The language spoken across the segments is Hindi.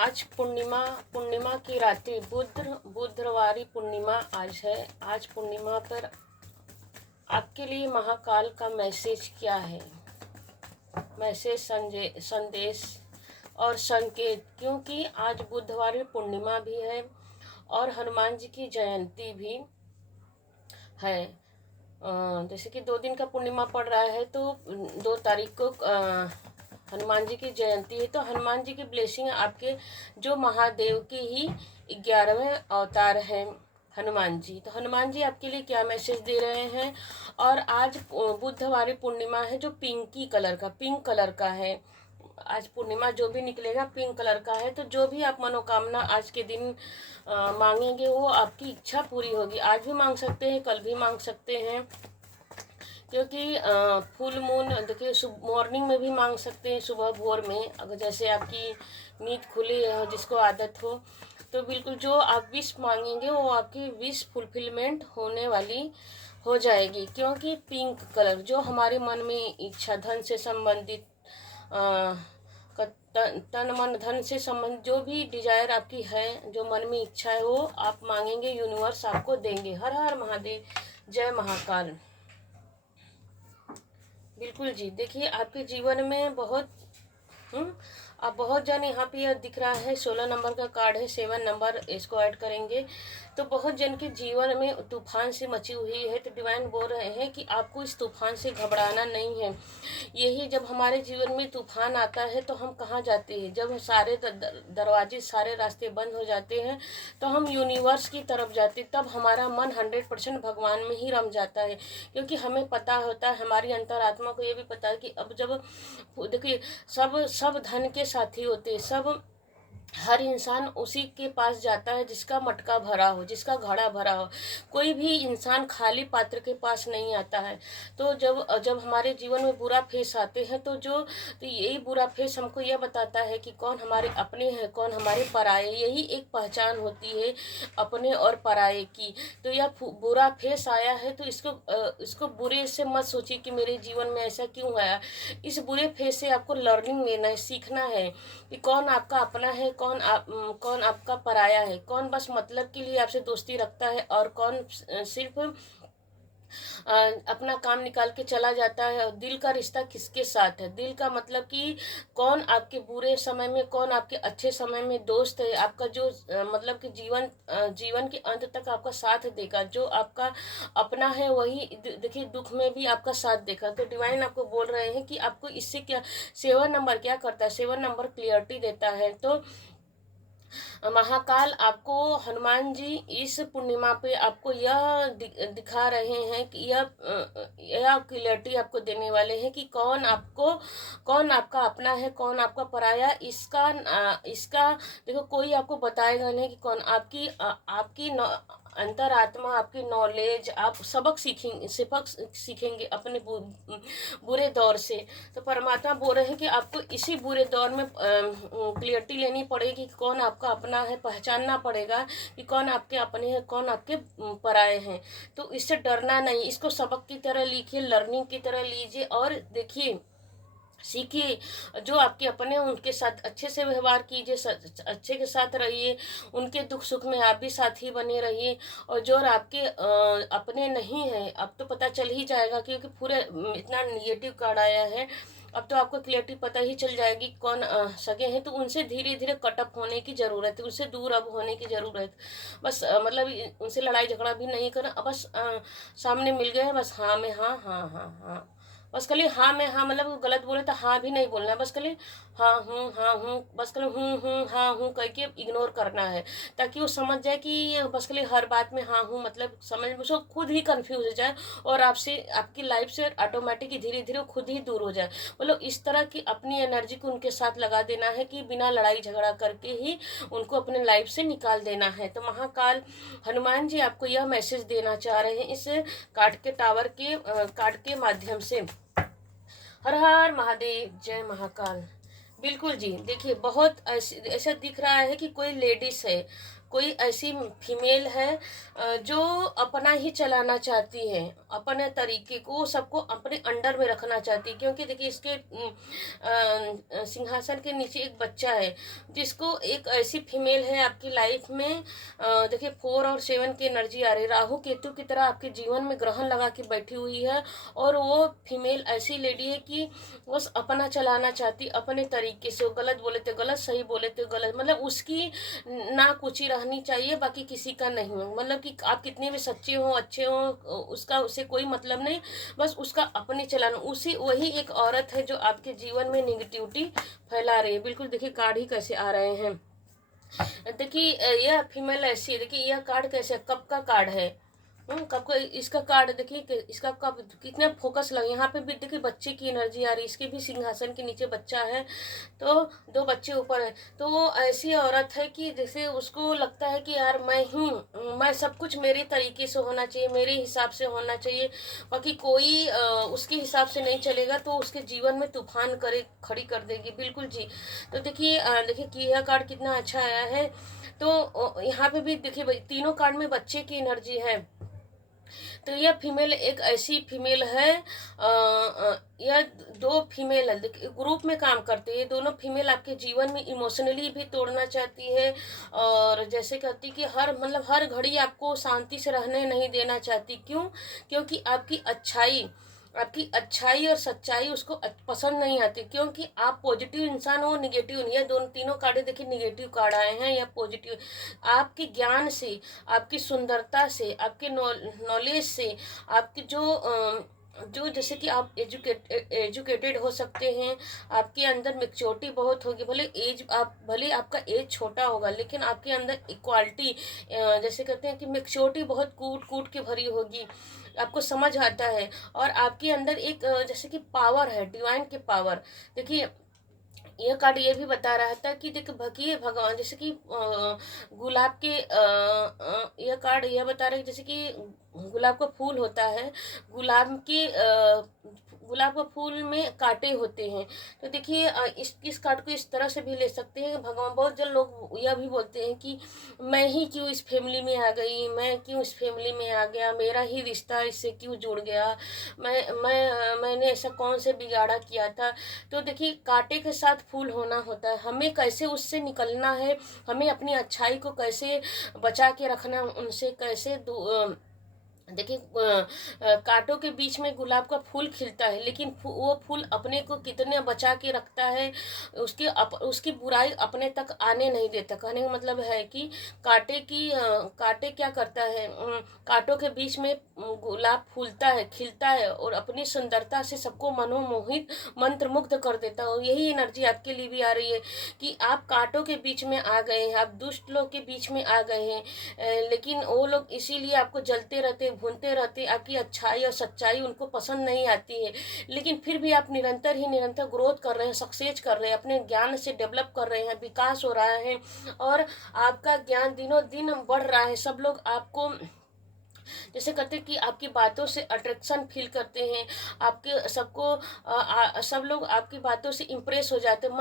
आज पूर्णिमा की रात्रि बुधवारी पूर्णिमा आज है। आज पूर्णिमा पर आपके लिए महाकाल का मैसेज क्या है? मैसेज, संदेश और संकेत, क्योंकि आज बुधवारी पूर्णिमा भी है और हनुमान जी की जयंती भी है। जैसे कि 2 दिन का पूर्णिमा पड़ रहा है तो 2 तारीख को हनुमान जी की जयंती है। तो हनुमान जी की ब्लेसिंग आपके, जो महादेव के ही 11वें अवतार हैं हनुमान जी। तो हनुमान जी आपके लिए क्या मैसेज दे रहे हैं? और आज बुधवारी पूर्णिमा है जो पिंक कलर का है। आज पूर्णिमा जो भी निकलेगा पिंक कलर का है। तो जो भी आप मनोकामना आज के दिन मांगेंगे वो आपकी इच्छा पूरी होगी। आज भी मांग सकते हैं, कल भी मांग सकते हैं, क्योंकि फुल मून देखिए मॉर्निंग में भी मांग सकते हैं, सुबह भोर में, अगर जैसे आपकी नींद खुली हो, जिसको आदत हो, तो बिल्कुल जो आप विश मांगेंगे वो आपकी विश फुलफिलमेंट होने वाली हो जाएगी। क्योंकि पिंक कलर जो हमारे मन में इच्छा, धन से संबंधित तन मन धन से संबंधित जो भी डिजायर आपकी है, जो मन में इच्छा है, वो आप मांगेंगे, यूनिवर्स आपको देंगे। हर हर महादेव, जय महाकाल। बिल्कुल जी, देखिए आपके जीवन में आप बहुत जन, यहाँ पे यह दिख रहा है 16 नंबर का कार्ड है, 7 नंबर इसको ऐड करेंगे तो बहुत जन के जीवन में तूफान से मची हुई है। तो डिवाइन बोल रहे हैं कि आपको इस तूफान से घबराना नहीं है। यही जब हमारे जीवन में तूफान आता है तो हम कहाँ जाते हैं? जब सारे दरवाजे, सारे रास्ते बंद हो जाते हैं तो हम यूनिवर्स की तरफ जाते, तब हमारा मन 100% भगवान में ही रम जाता है। क्योंकि हमें पता होता है, हमारी अंतरात्मा को ये भी पता है कि अब जब देखिए सब धन के साथी होते हैं, सब हर इंसान उसी के पास जाता है जिसका मटका भरा हो, जिसका घड़ा भरा हो। कोई भी इंसान खाली पात्र के पास नहीं आता है। तो जब हमारे जीवन में बुरा फेस आते हैं तो यही बुरा फेस हमको यह बताता है कि कौन हमारे अपने हैं, कौन हमारे पराये। यही एक पहचान होती है अपने और पराये की। तो यह बुरा फेस आया है तो इसको बुरे से मत सोचिए कि मेरे जीवन में ऐसा क्यों आया। इस बुरे फेस से आपको लर्निंग लेना है, सीखना है कि कौन आपका अपना है, कौन आपका पराया है, कौन बस मतलब के लिए आपसे दोस्ती रखता है और कौन सिर्फ अपना काम निकाल के चला जाता है। और दिल का रिश्ता किसके साथ है? दिल का मतलब कि कौन आपके बुरे समय में, कौन आपके अच्छे समय में दोस्त है, आपका जो मतलब कि जीवन के अंत तक आपका साथ देगा। जो आपका अपना है वही देखिए दुख में भी आपका साथ देगा। तो डिवाइन आपको बोल रहे हैं कि आपको इससे क्या, 7 नंबर क्या करता है? 7 नंबर क्लियरिटी देता है। तो महाकाल आपको, हनुमान जी इस पूर्णिमा पे आपको यह दिखा रहे हैं कि यह क्लियरिटी आपको देने वाले हैं कि कौन आपका अपना है, कौन आपका पराया। इसका देखो, कोई आपको बताएगा नहीं कि कौन आपकी अंतरात्मा, आपकी नॉलेज, आप सबक सीखेंगे अपने बुरे दौर से। तो परमात्मा बोल रहे हैं कि आपको इसी बुरे दौर में क्लियरिटी लेनी पड़ेगी कि कौन आपका अपना है, पहचानना पड़ेगा कि कौन आपके अपने हैं, कौन आपके पराये हैं। तो इससे डरना नहीं, इसको सबक की तरह लीजिए, लर्निंग की तरह लीजिए और देखिए, सीखिए। जो आपके अपने हैं उनके साथ अच्छे से व्यवहार कीजिए, अच्छे के साथ रहिए, उनके दुख सुख में आप भी साथी बने रहिए। और जो आपके अपने नहीं हैं, अब तो पता चल ही जाएगा क्योंकि पूरे इतना निगेटिव कार्ड आया है। अब तो आपको क्लियरिटी पता ही चल जाएगी कौन सगे हैं। तो उनसे धीरे धीरे कटअप होने की ज़रूरत है, उनसे दूर अब होने की ज़रूरत। बस मतलब उनसे लड़ाई झगड़ा भी नहीं करना। बस सामने मिल गए, बस हाँ में हाँ, हाँ हाँ हाँ, बस खाली हाँ में हाँ, मतलब गलत बोले तो हाँ भी नहीं बोलना है, बस खाली हाँ हूँ, बस खाली हूँ हाँ हूँ कह के इग्नोर करना है, ताकि वो समझ जाए कि बस खाली हर बात में हाँ हूँ मतलब समझ, उसको खुद ही कंफ्यूज हो जाए और आपसे, आपकी लाइफ से ऑटोमेटिक धीरे धीरे खुद ही दूर हो जाए। मतलब इस तरह की अपनी एनर्जी को उनके साथ लगा देना है कि बिना लड़ाई झगड़ा करके ही उनको अपने लाइफ से निकाल देना है। तो महाकाल हनुमान जी आपको यह मैसेज देना चाह रहे हैं इस कार्ड के माध्यम से। हर हर महादेव, जय महाकाल। बिल्कुल जी, देखिए बहुत ऐसा दिख रहा है कि कोई लेडीज है, कोई ऐसी फीमेल है जो अपना ही चलाना चाहती है, अपने तरीके को सबको अपने अंडर में रखना चाहती है। क्योंकि देखिए इसके सिंहासन के नीचे एक बच्चा है, जिसको एक ऐसी फीमेल है आपकी लाइफ में। देखिए 4 और 7 की एनर्जी आ रही है, राहु केतु की तरह आपके जीवन में ग्रहण लगा के बैठी हुई है। और वो फीमेल ऐसी लेडी है कि बस अपना चलाना चाहती अपने तरीके से। वो गलत बोले तो गलत, सही बोले तो गलत, मतलब उसकी नाक ऊंची रहनी चाहिए, बाकी किसी का नहीं हो। मतलब कि आप कितने भी सच्चे हो, अच्छे हो, उसका उससे कोई मतलब नहीं, बस उसका अपने चलाना। उसी वही एक औरत है जो आपके जीवन में निगेटिविटी फैला रही है। बिल्कुल देखिए कार्ड ही कैसे आ रहे हैं। देखिए यह फीमेल ऐसी है। देखिए यह कार्ड कैसे, कब का कार्ड है, कब का इसका कार्ड। देखिए इसका कब कितना फोकस लगे। यहाँ पे भी देखिए बच्चे की एनर्जी आ रही है, इसके भी सिंहासन के नीचे बच्चा है, तो 2 बच्चे ऊपर है। तो वो ऐसी औरत है कि जैसे उसको लगता है कि यार मैं सब कुछ मेरे तरीके से होना चाहिए, मेरे हिसाब से होना चाहिए, बाकी कोई उसके हिसाब से नहीं चलेगा तो उसके जीवन में तूफान करे खड़ी कर देगी। बिल्कुल जी। तो देखिए देखिए कि यह कार्ड कितना अच्छा आया है। तो यहाँ पे भी देखिए भाई तीनों कार्ड में बच्चे की एनर्जी है। तो यह फीमेल एक ऐसी फीमेल है, यह 2 फीमेल है, ग्रुप में काम करते हैं। ये दोनों फीमेल आपके जीवन में इमोशनली भी तोड़ना चाहती है, और जैसे कहती कि हर घड़ी आपको शांति से रहने नहीं देना चाहती। क्यों? क्योंकि आपकी अच्छाई और सच्चाई उसको पसंद नहीं आती, क्योंकि आप पॉजिटिव इंसान हो, निगेटिव नहीं। ये दोनों तीनों कार्ड देखिए निगेटिव कार्ड आए हैं, या पॉजिटिव। आपके ज्ञान से, आपकी सुंदरता से, आपके नॉलेज से, आपकी जो जैसे कि आप एजुकेटेड हो सकते हैं, आपके अंदर मैच्योरिटी बहुत होगी। भले आपका एज छोटा होगा, लेकिन आपके अंदर इक्वालिटी, जैसे कहते हैं कि मैच्योरिटी बहुत कूट कूट के भरी होगी। आपको समझ आता है, और आपके अंदर एक जैसे कि पावर है, डिवाइन की पावर। देखिए यह कार्ड ये भी बता रहा था कि देखिए भगवान, जैसे कि गुलाब के यह कार्ड यह बता रहा है जैसे कि गुलाब का फूल होता है, गुलाब के गुलाब का फूल में कांटे होते हैं। तो देखिए इस कार्ड को इस तरह से भी ले सकते हैं। भगवान, बहुत जन लोग यह भी बोलते हैं कि मैं ही क्यों इस फैमिली में आ गई, मैं क्यों इस फैमिली में आ गया, मेरा ही रिश्ता इससे क्यों जुड़ गया, मैंने ऐसा कौन से बिगाड़ा किया था। तो देखिए कांटे के साथ फूल होना होता है, हमें कैसे उससे निकलना है, हमें अपनी अच्छाई को कैसे बचा के रखना, उनसे कैसे देखिए कांटों के बीच में गुलाब का फूल खिलता है, लेकिन वो फूल अपने को कितने बचा के रखता है, उसकी बुराई अपने तक आने नहीं देता। कहने का मतलब है कि कांटे क्या करता है, कांटों के बीच में गुलाब फूलता है, खिलता है, और अपनी सुंदरता से सबको मनोमोहित मंत्रमुग्ध कर देता है। और यही एनर्जी आपके लिए भी आ रही है कि आप कांटों के बीच में आ गए हैं, आप दुष्ट लोग के बीच में आ गए हैं, लेकिन वो लोग इसीलिए आपको जलते रहते, भूनते रहते, आपकी अच्छाई और सच्चाई उनको पसंद नहीं आती है। लेकिन फिर भी आप निरंतर ग्रोथ कर रहे हैं, सक्सेस कर रहे हैं, अपने ज्ञान से डेवलप कर रहे हैं, विकास हो रहा है, और आपका ज्ञान दिनों दिन बढ़ रहा है। सब लोग आपको जैसे कहते हैं कि आपकी बातों से अट्रैक्शन फील करते हैं, आपके सब लोग आपकी बातों से इम्प्रेस हो जाते हैं,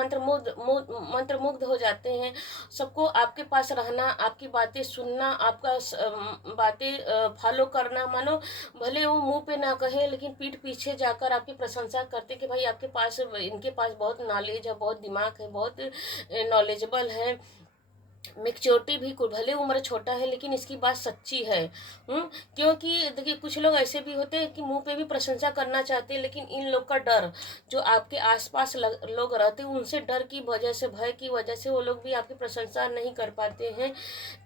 मंत्रमुग्ध हो जाते हैं। सबको आपके पास रहना, आपकी बातें सुनना, आपका बातें फॉलो करना। मानो भले वो मुंह पे ना कहे, लेकिन पीठ पीछे जाकर आपकी प्रशंसा करते कि भाई इनके पास बहुत नॉलेज है, बहुत दिमाग है, बहुत नॉलेजेबल है, मैच्योरिटी भी, कोई भले उम्र छोटा है लेकिन इसकी बात सच्ची है। क्योंकि देखिए कुछ लोग ऐसे भी होते हैं कि मुंह पे भी प्रशंसा करना चाहते हैं, लेकिन इन लोग का डर, जो आपके आसपास लोग रहते हैं, उनसे डर की वजह से, भय की वजह से वो लोग भी आपकी प्रशंसा नहीं कर पाते हैं।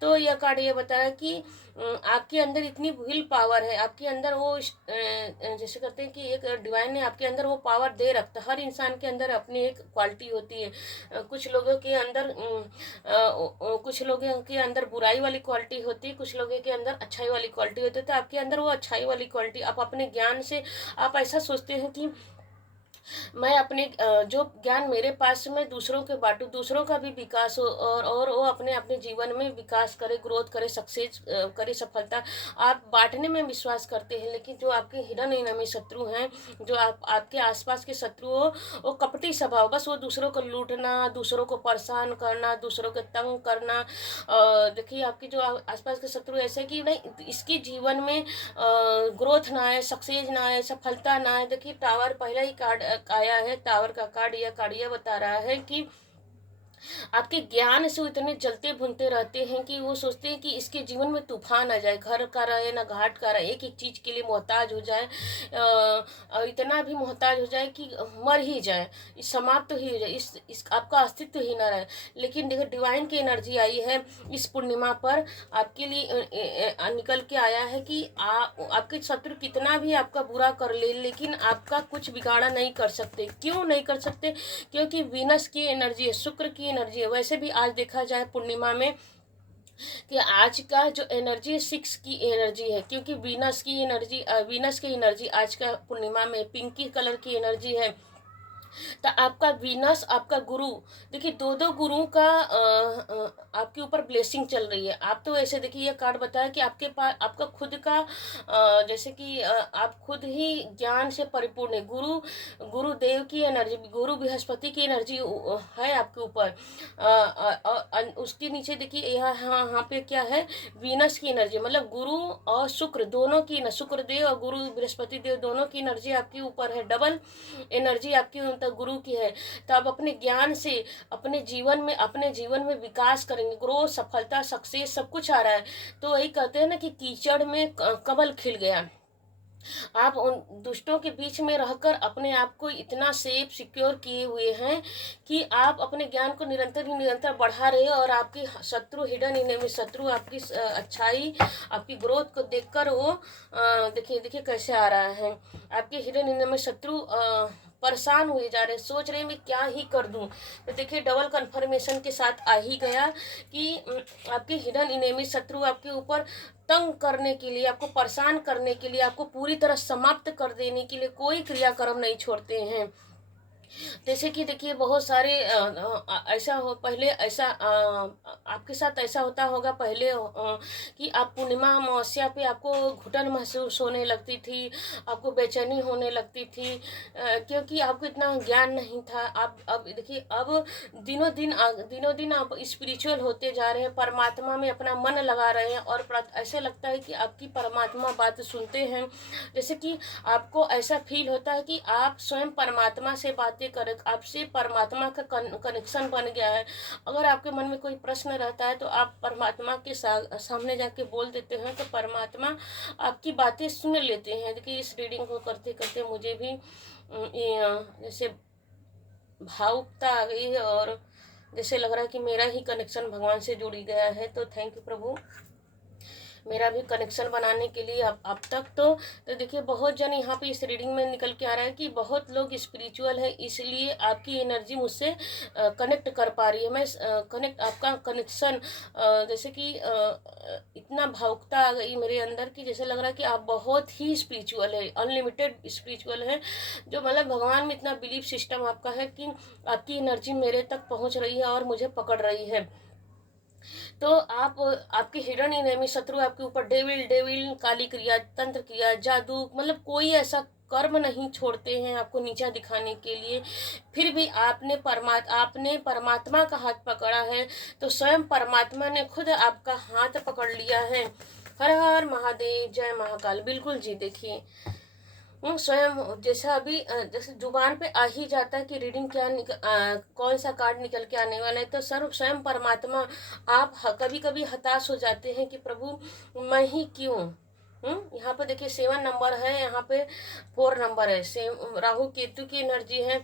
तो यह कार्ड ये बताया कि आपके अंदर इतनी विल पावर है, आपके अंदर वो जैसे कहते हैं कि एक डिवाइन ने आपके अंदर वो पावर दे रखता है। हर इंसान के अंदर अपनी एक क्वालिटी होती है। कुछ लोगों के अंदर बुराई वाली क्वालिटी होती है, कुछ लोगों के अंदर अच्छाई वाली क्वालिटी होती है। तो आपके अंदर वो अच्छाई वाली क्वालिटी, आप अपने ज्ञान से आप ऐसा सोचते हैं कि मैं अपने जो ज्ञान मेरे पास है मैं दूसरों के बांटूँ, दूसरों का भी विकास हो और वो अपने अपने जीवन में विकास करे, ग्रोथ करे, सक्सेस करे, सफलता। आप बांटने में विश्वास करते हैं, लेकिन जो आपके हिडन एनिमी शत्रु हैं, जो आपके आसपास के शत्रु हो, वो कपटी स्वभाव, बस वो दूसरों को लूटना, दूसरों को परेशान करना, दूसरों को तंग करना। देखिए आपके जो आसपास के शत्रु ऐसे कि नहीं इसके जीवन में ग्रोथ ना आए, सक्सेस ना आए, सफलता ना आए। देखिए टावर पहला ही कार्ड आया है, टावर का कार्ड, या कार्ड ये बता रहा है कि आपके ज्ञान से वो इतने जलते भुनते रहते हैं कि वो सोचते हैं कि इसके जीवन में तूफान आ जाए, घर का रहे ना घाट का रहे, एक एक चीज के लिए मोहताज हो जाए, इतना भी मोहताज हो जाए कि मर ही जाए, इस समाप्त तो ही हो जाए, इस आपका अस्तित्व ही ना रहे। लेकिन देखो डिवाइन की एनर्जी आई है इस पूर्णिमा पर आपके लिए, निकल के आया है कि आपके शत्रु कितना भी आपका बुरा कर ले, लेकिन आपका कुछ बिगाड़ा नहीं कर सकते। क्यों नहीं कर सकते? क्योंकि वीनस की एनर्जी है, शुक्र की एनर्जी है। वैसे भी आज देखा जाए पूर्णिमा में कि आज का जो एनर्जी है 6 की एनर्जी है, क्योंकि वीनस की एनर्जी आज का पूर्णिमा में पिंकी कलर की एनर्जी है। तो आपका वीनस, आपका गुरु, देखिए दो दो गुरुओं का आपके ऊपर ब्लेसिंग चल रही है। आप तो ऐसे देखिए ये कार्ड बताया कि आपके पास आपका खुद का जैसे कि आप खुद ही ज्ञान से परिपूर्ण है। गुरुदेव की एनर्जी, गुरु बृहस्पति की एनर्जी है आपके ऊपर। उसके नीचे देखिए यहाँ पे क्या है, वीनस की एनर्जी, मतलब गुरु और शुक्र दोनों की, शुक्र देव और गुरु बृहस्पति देव दोनों की एनर्जी आपके ऊपर है, डबल एनर्जी आपकी गुरु की है। तो आप अपने ज्ञान से अपने जीवन में विकास करेंगे, ग्रोथ, सफलता, सक्सेस सब कुछ आ रहा है। तो वही कहते हैं ना कि कीचड़ में कमल खिल गया। आप उन दुष्टों के बीच में रहकर अपने आप को इतना सेफ सिक्योर किए हुए हैं कि आप अपने ज्ञान को निरंतर ही निरंतर बढ़ा रहे हैं, और आपकी शत्रु, हिडन एनिमी शत्रु आपकी अच्छाई, आपकी ग्रोथ को देखकर वो देखिए देखिए कैसे आ रहा है। आपके हिडन एनिमी शत्रु परेशान हुए जा रहे हैं, सोच रहे हैं मैं क्या ही कर दूं। तो देखिए डबल कंफर्मेशन के साथ आ ही गया कि आपके हिडन एनिमी शत्रु आपके ऊपर तंग करने के लिए, आपको परेशान करने के लिए, आपको पूरी तरह समाप्त कर देने के लिए कोई क्रियाक्रम नहीं छोड़ते हैं। जैसे कि देखिए बहुत सारे ऐसा हो, पहले ऐसा आपके साथ ऐसा होता होगा पहले कि आप पूर्णिमा अमावस्या पे आपको घुटन महसूस होने लगती थी, आपको बेचैनी होने लगती थी, क्योंकि आपको इतना ज्ञान नहीं था। आप अब देखिए अब दिनों दिन आप स्पिरिचुअल होते जा रहे हैं, परमात्मा में अपना मन लगा रहे हैं, और ऐसे लगता है कि आपकी परमात्मा बात सुनते हैं। जैसे कि आपको ऐसा फील होता है कि आप स्वयं परमात्मा से बातें करें, आपसे परमात्मा का कनेक्शन बन गया है। अगर आपके मन में कोई प्रश्न रहता है तो आप परमात्मा के सामने जाके बोल देते हैं, तो परमात्मा आपकी बातें सुन लेते हैं। देखिए इस रीडिंग को करते करते मुझे भी जैसे भावुकता आ गई है, और जैसे लग रहा है कि मेरा ही कनेक्शन भगवान से जुड़ी गया है। तो थैंक यू प्रभु, मेरा भी कनेक्शन बनाने के लिए। अब तक तो देखिए बहुत जन यहाँ पे इस रीडिंग में निकल के आ रहा है कि बहुत लोग स्पिरिचुअल है, इसलिए आपकी एनर्जी मुझसे कनेक्ट कर पा रही है। मैं आपका कनेक्शन जैसे कि इतना भावुकता आ गई मेरे अंदर कि जैसे लग रहा है कि आप बहुत ही स्पिरिचुअल है, अनलिमिटेड स्पिरिचुअल है, जो मतलब भगवान में इतना बिलीफ सिस्टम आपका है कि आपकी एनर्जी मेरे तक पहुँच रही है और मुझे पकड़ रही है। तो आपके हिडन एनिमी शत्रु आपके ऊपर डेविल काली क्रिया, तंत्र क्रिया, जादू, मतलब कोई ऐसा कर्म नहीं छोड़ते हैं आपको नीचा दिखाने के लिए। फिर भी आपने परमात्मा का हाथ पकड़ा है, तो स्वयं परमात्मा ने खुद आपका हाथ पकड़ लिया है। हर हर महादेव, जय महाकाल। बिल्कुल जी, देखिए स्वयं जैसा अभी जैसे जुबान पे आ ही जाता है कि रीडिंग कौन सा कार्ड निकल के आने वाला है, तो सर्व स्वयं परमात्मा। आप कभी कभी हताश हो जाते हैं कि प्रभु मैं ही क्यों। यहाँ पे देखिए 7 नंबर है, यहाँ पे 4 नंबर है, सेम राहु केतु की एनर्जी है।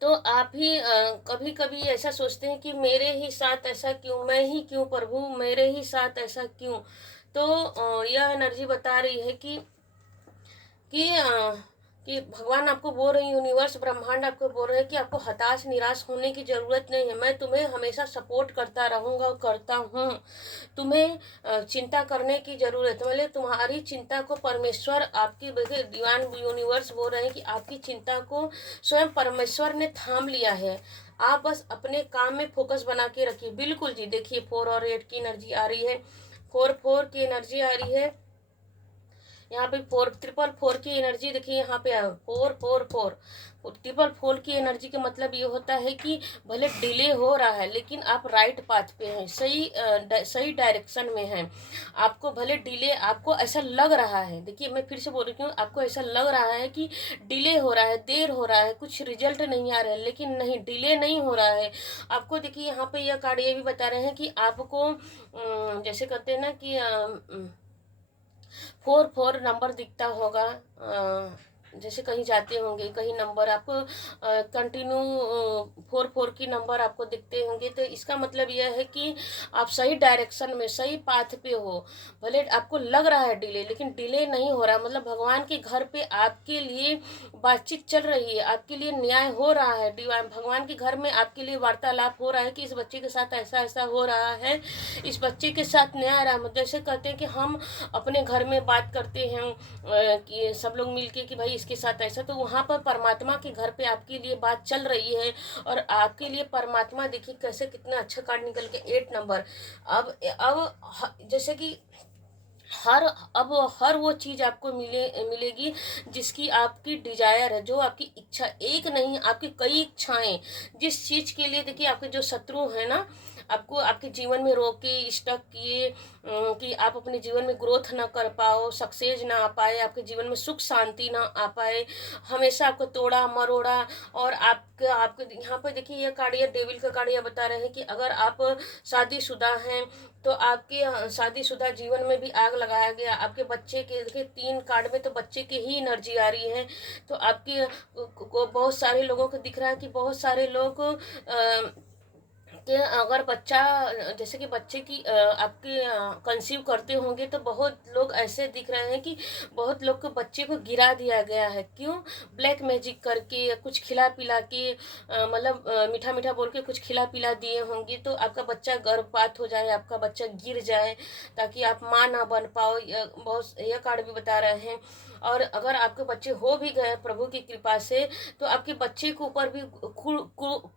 तो आप ही कभी कभी ऐसा सोचते हैं कि मेरे ही साथ ऐसा क्यों, मैं ही क्यों प्रभु, मेरे ही साथ ऐसा क्यों। तो यह एनर्जी बता रही है कि कि भगवान आपको बोल रहे हैं, यूनिवर्स ब्रह्मांड आपको बोल रहे हैं कि आपको हताश निराश होने की ज़रूरत नहीं है। मैं तुम्हें हमेशा सपोर्ट करता रहूँगा और करता हूँ। तुम्हें चिंता करने की ज़रूरत है, मतलब तुम्हारी चिंता को परमेश्वर आपकी डिवाइन यूनिवर्स बोल रहे हैं कि आपकी चिंता को स्वयं परमेश्वर ने थाम लिया है। आप बस अपने काम में फोकस बना के रखिए। बिल्कुल जी, देखिए 4 और 8 की एनर्जी आ रही है, 4 की एनर्जी आ रही है। यहाँ पे 4 की एनर्जी देखिए, यहाँ पे 4 4 की एनर्जी का मतलब ये होता है कि भले डिले हो रहा है लेकिन आप राइट पाथ पे हैं, सही डायरेक्शन में हैं। आपको भले डिले, आपको ऐसा लग रहा है, देखिए मैं फिर से बोल रही हूँ, आपको ऐसा लग रहा है कि डिले हो रहा है, देर हो रहा है, कुछ रिजल्ट नहीं आ रहा है, लेकिन नहीं, डिले नहीं हो रहा है। आपको देखिए यहाँ पे यह कार्ड ये भी बता रहे हैं कि आपको जैसे कहते हैं ना कि 4 नंबर दिखता होगा, जैसे कहीं जाते होंगे, कहीं नंबर आपको कंटिन्यू 4 की नंबर आपको दिखते होंगे, तो इसका मतलब यह है कि आप सही डायरेक्शन में, सही पाथ पे हो। भले आपको लग रहा है डिले, लेकिन डिले नहीं हो रहा, मतलब भगवान के घर पे आपके लिए बातचीत चल रही है, आपके लिए न्याय हो रहा है। भगवान के घर में आपके लिए वार्तालाप हो रहा है कि इस बच्चे के साथ ऐसा ऐसा हो रहा है, इस बच्चे के साथ न्याय आ रहा है। जैसे कहते हैं कि हम अपने घर में बात करते हैं कि सब लोग मिलके कि भाई इसके साथ ऐसा, तो वहाँ पर परमात्मा के घर पे आपके लिए बात चल रही है। और आपके लिए परमात्मा, देखिए कैसे कितना अच्छा कार्ड निकल के 8 नंबर। अब जैसे कि हर वो चीज़ आपको मिलेगी जिसकी आपकी डिजायर है, जो आपकी इच्छा, एक नहीं आपकी कई इच्छाएं, जिस चीज़ के लिए देखिए आपके जो शत्रु है ना, आपको आपके जीवन में रोके, स्टक किए, कि आप अपने जीवन में ग्रोथ ना कर पाओ, सक्सेस ना आ पाए, आपके जीवन में सुख शांति ना आ पाए, हमेशा आपको तोड़ा मरोड़ा। और आपका आपके यहाँ पर देखिए यह कार्ड, ये डेविल का कार्ड, यह बता रहे हैं कि अगर आप शादीशुदा हैं तो आपके शादीशुदा जीवन में भी आग लगाया गया। आपके बच्चे के देखिए 3 कार्ड में तो बच्चे की ही एनर्जी आ रही है। तो आपके को बहुत सारे लोगों को दिख रहा है कि बहुत सारे लोग कि अगर बच्चा, जैसे कि बच्चे की आपके कंसीव करते होंगे, तो बहुत लोग ऐसे दिख रहे हैं कि बहुत लोग को बच्चे को गिरा दिया गया है। क्यों? ब्लैक मैजिक करके या कुछ खिला पिला के, मतलब मीठा मीठा बोल के कुछ खिला पिला दिए होंगे, तो आपका बच्चा गर्भपात हो जाए, आपका बच्चा गिर जाए, ताकि आप माँ ना बन पाओ। यह कार्ड भी बता रहे हैं। और अगर आपके बच्चे हो भी गए प्रभु की कृपा से, तो आपके बच्चे के ऊपर भी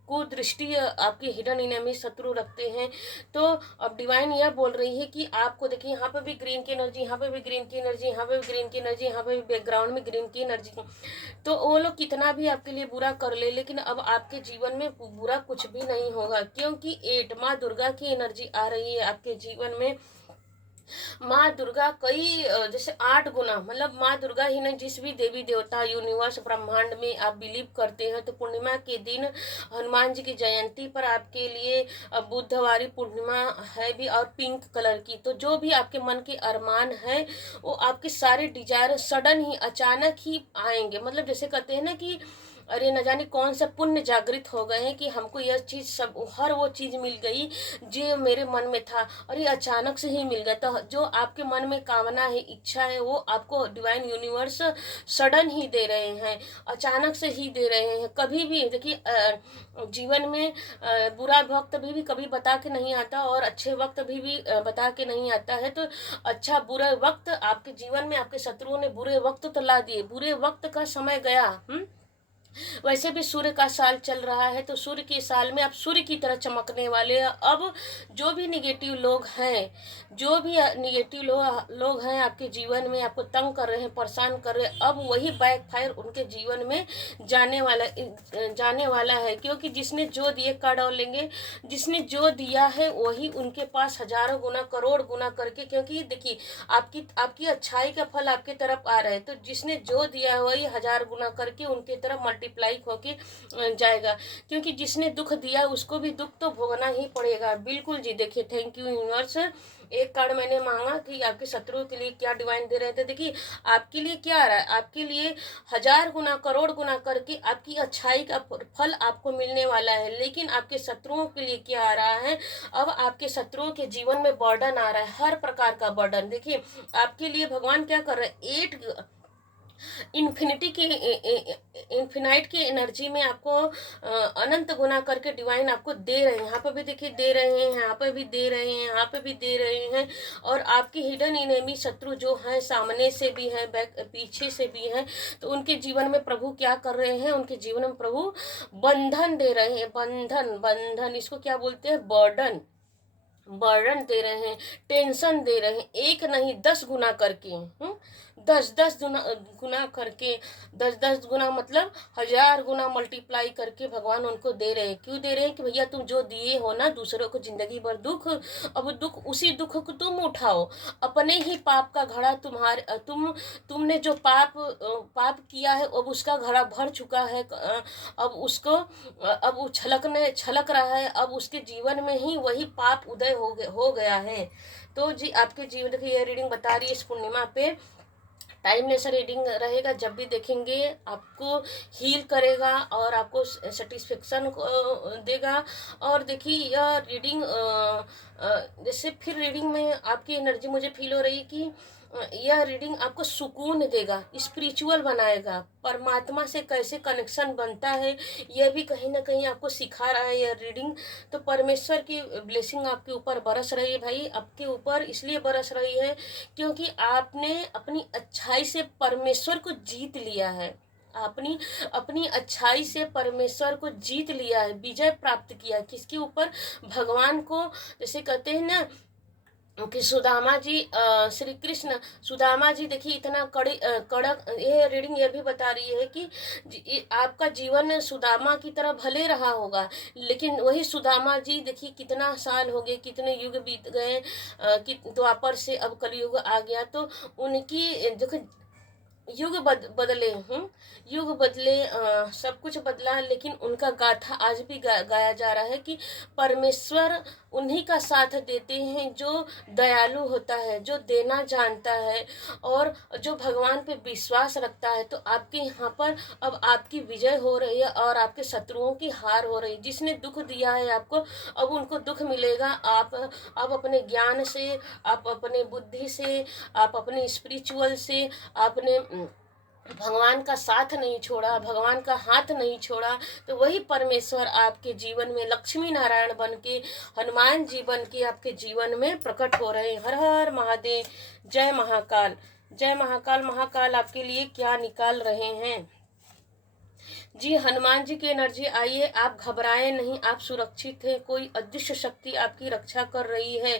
कुदृष्टि आपकी हिडन इनेमी शत्रु रखते हैं। तो अब डिवाइन यह बोल रही है कि आपको देखिए, यहाँ पे भी ग्रीन की एनर्जी, यहाँ पे भी ग्रीन की एनर्जी, यहाँ पे भी ग्रीन की एनर्जी, यहाँ पे भी बैकग्राउंड में ग्रीन की एनर्जी। तो वो लोग कितना भी आपके लिए बुरा कर ले, लेकिन अब आपके जीवन में बुरा कुछ भी नहीं होगा, क्योंकि 8 माँ दुर्गा की एनर्जी आ रही है आपके जीवन में। माँ दुर्गा कई जैसे 8 गुना, मतलब माँ दुर्गा ही नहीं, जिस भी देवी देवता यूनिवर्स ब्रह्मांड में आप बिलीव करते हैं, तो पूर्णिमा के दिन हनुमान जी की जयंती पर आपके लिए बुधवारी पूर्णिमा है भी, और पिंक कलर की। तो जो भी आपके मन के अरमान है, वो आपके सारे डिजायर सडन ही, अचानक ही आएंगे। मतलब जैसे कहते हैं ना कि अरे न जाने कौन सा पुण्य जागृत हो गए हैं कि हमको यह चीज़, सब हर वो चीज़ मिल गई जो मेरे मन में था, और ये अचानक से ही मिल गया। तो जो आपके मन में कामना है, इच्छा है, वो आपको डिवाइन यूनिवर्स सडन ही दे रहे हैं, अचानक से ही दे रहे हैं। कभी भी देखिए जीवन में बुरा वक्त भी कभी बता के नहीं आता, और अच्छे वक्त भी बता के नहीं आता है। तो अच्छा बुरा वक्त आपके जीवन में, आपके शत्रुओं ने बुरे वक्त तो ला दिए, बुरे वक्त का समय गया। वैसे भी सूर्य का साल चल रहा है, तो सूर्य के साल में आप सूर्य की तरह चमकने वाले हैं। अब जो भी निगेटिव लोग हैं, जो भी निगेटिव लोग हैं आपके जीवन में, आपको तंग कर रहे हैं, परेशान कर रहे हैं, अब वही बैकफायर उनके जीवन में जाने वाला है। क्योंकि जिसने जो दिए कार्ड और लेंगे, जिसने जो दिया है वही उनके पास हजारों गुना, करोड़ गुना करके, क्योंकि देखिए आपकी अच्छाई का फल आपके तरफ आ रहा है, तो जिसने जो दिया है वही 1000 गुना करके उनके तरफ मल्टीप्लाई होके जाएगा। क्योंकि जिसने दुख दिया उसको भी दुख तो भोगना ही पड़ेगा। बिल्कुल जी, देखिए थैंक यू यूनिवर्स। एक कार्ड मैंने मांगा कि आपके शत्रुओं के लिए क्या डिवाइन दे रहे थे, देखिए आपके लिए क्या आ रहा है, आपके लिए 1000 गुना, करोड़ गुना करके आपकी अच्छाई का फल आपको मिलने वाला है। लेकिन आपके शत्रुओं के लिए क्या आ रहा है, अब आपके शत्रुओं के जीवन में बर्डन आ रहा है, हर प्रकार का बर्डन। देखिए आपके लिए भगवान क्या कर रहे हैं, इन्फिनिटी की इन्फिनाइट की एनर्जी में आपको अनंत गुना करके डिवाइन आपको दे रहे हैं। यहाँ पर भी देखिए दे रहे हैं, यहाँ पर भी दे रहे हैं, यहाँ पर भी दे रहे हैं। और आपकी हिडन इनेमी शत्रु जो हैं, सामने से भी हैं, बैक पीछे से भी हैं, तो उनके जीवन में प्रभु क्या कर रहे हैं? उनके जीवन में प्रभु बंधन दे रहे हैं। बंधन, बंधन इसको क्या बोलते हैं? बर्डन, बर्डन दे रहे हैं, टेंशन दे रहे हैं। एक नहीं 10 गुना करके, 10 गुना करके, 10 गुना मतलब 1000 गुना मल्टीप्लाई करके भगवान उनको दे रहे हैं। क्यों दे रहे हैं? कि भैया तुम जो दिए हो ना दूसरों को जिंदगी भर दुख, अब दुख उसी दुख को तुम उठाओ। अपने ही पाप का घड़ा तुम्हारे तुमने जो पाप किया है अब उसका घड़ा भर चुका है। अब उसको अब वो छलक रहा है। अब उसके जीवन में ही वही पाप उदय हो गया है। तो जी आपके जीवन की ये रीडिंग बता रही है इस पूर्णिमा पे टाइमलेस रीडिंग रहेगा। जब भी देखेंगे आपको हील करेगा और आपको सेटिस्फेक्शन देगा। और देखिए यह रीडिंग जैसे फिर रीडिंग में आपकी एनर्जी मुझे फील हो रही है कि यह रीडिंग आपको सुकून देगा, स्पिरिचुअल बनाएगा। परमात्मा से कैसे कनेक्शन बनता है यह भी कहीं ना कहीं आपको सिखा रहा है यह रीडिंग। तो परमेश्वर की ब्लेसिंग आपके ऊपर बरस रही है भाई। आपके ऊपर इसलिए बरस रही है क्योंकि आपने अपनी अच्छाई से परमेश्वर को जीत लिया है। अपनी अपनी अच्छाई से परमेश्वर को जीत लिया है, विजय प्राप्त किया। किसके ऊपर? भगवान को। जैसे कहते हैं ना कि सुदामा जी श्री कृष्ण सुदामा जी देखिए इतना कड़क ये रीडिंग ये भी बता रही है कि आपका जीवन सुदामा की तरह भले रहा होगा, लेकिन वही सुदामा जी देखिए कितना साल हो गए, कितने युग बीत गए, कि द्वापर से अब कलयुग आ गया। तो उनकी देखो युग बदले, युग बदले, सब कुछ बदला, लेकिन उनका गाथा आज भी गाया जा रहा है कि परमेश्वर उन्हीं का साथ देते हैं जो दयालु होता है, जो देना जानता है और जो भगवान पे विश्वास रखता है। तो आपके यहाँ पर अब आपकी विजय हो रही है और आपके शत्रुओं की हार हो रही है। जिसने दुख दिया है आपको अब उनको दुख मिलेगा। आप अपने ज्ञान से, आप अपने बुद्धि से, आप अपने स्पिरिचुअल से, आपने भगवान का साथ नहीं छोड़ा, भगवान का हाथ नहीं छोड़ा, तो वही परमेश्वर आपके जीवन में लक्ष्मी नारायण बन के, हनुमान जी बन के आपके जीवन में प्रकट हो रहे हैं। हर हर महादेव, जय महाकाल, जय महाकाल। महाकाल आपके लिए क्या निकाल रहे हैं? जी हनुमान जी की एनर्जी आई है। आप घबराएं नहीं, आप सुरक्षित हैं। कोई अदृश्य शक्ति आपकी रक्षा कर रही है।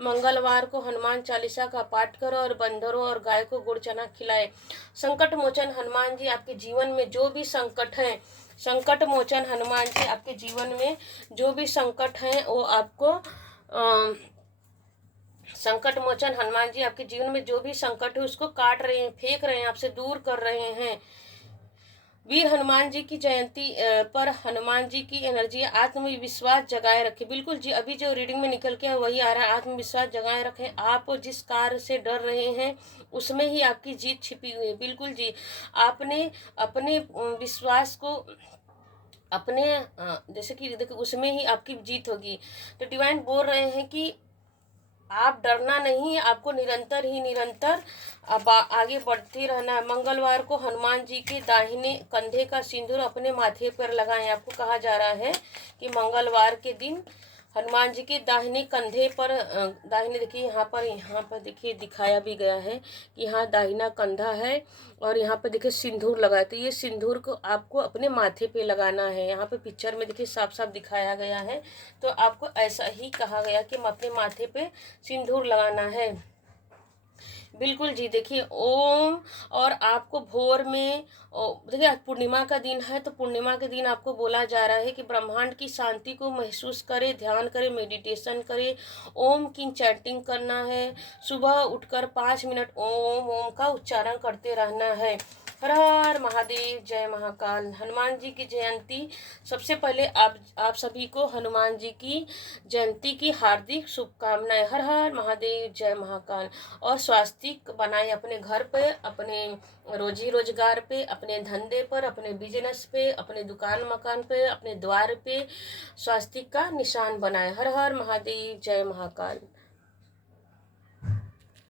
मंगलवार को हनुमान चालीसा का पाठ करो और बंदरों और गाय को गुड़ चना खिलाए। संकट मोचन हनुमान जी आपके जीवन में जो भी संकट है, संकट मोचन हनुमान जी आपके जीवन में जो भी संकट है वो आपको संकट मोचन हनुमान जी आपके जीवन में जो भी संकट है उसको काट रहे हैं, फेंक रहे हैं, आपसे दूर कर रहे हैं। वीर हनुमान जी की जयंती पर हनुमान जी की एनर्जी आत्मविश्वास जगाए रखें। बिल्कुल जी, अभी जो रीडिंग में निकल के वही आ रहा है, आत्मविश्वास जगाए रखें। आप जिस कार्य से डर रहे हैं उसमें ही आपकी जीत छिपी हुई है। बिल्कुल जी, आपने अपने विश्वास को अपने जैसे कि देखो उसमें ही आपकी जीत होगी। तो डिवाइन बोल रहे हैं कि आप डरना नहीं है, आपको निरंतर ही निरंतर अब आगे बढ़ते रहना है। मंगलवार को हनुमान जी के दाहिने कंधे का सिंदूर अपने माथे पर लगाएं। आपको कहा जा रहा है कि मंगलवार के दिन हनुमान जी के दाहिने कंधे पर दाहिने देखिए यहाँ पर देखिए दिखाया भी गया है कि यहाँ दाहिना कंधा है और यहाँ पर देखिए सिंदूर लगाया। तो ये सिंदूर को आपको अपने माथे पे लगाना है। यहाँ पे पिक्चर में देखिए साफ साफ दिखाया गया है। तो आपको ऐसा ही कहा गया कि अपने माथे पे सिंदूर लगाना है। बिल्कुल जी, देखिए ओम। और आपको भोर में देखिए आज पूर्णिमा का दिन है, तो पूर्णिमा के दिन आपको बोला जा रहा है कि ब्रह्मांड की शांति को महसूस करें, ध्यान करें, मेडिटेशन करें, ओम की चैंटिंग करना है। सुबह उठकर 5 मिनट ओम ओम का उच्चारण करते रहना है। हर हर महादेव, जय महाकाल। हनुमान जी की जयंती, सबसे पहले आप सभी को हनुमान जी की जयंती की हार्दिक शुभकामनाएं। हर हर महादेव, जय महाकाल। और स्वास्तिक बनाए अपने घर पे, अपने रोजी रोजगार पे, अपने धंधे पर, अपने बिजनेस पे, अपने दुकान मकान पे, अपने द्वार पे स्वास्तिक का निशान बनाए। हर हर महादेव, जय महाकाल।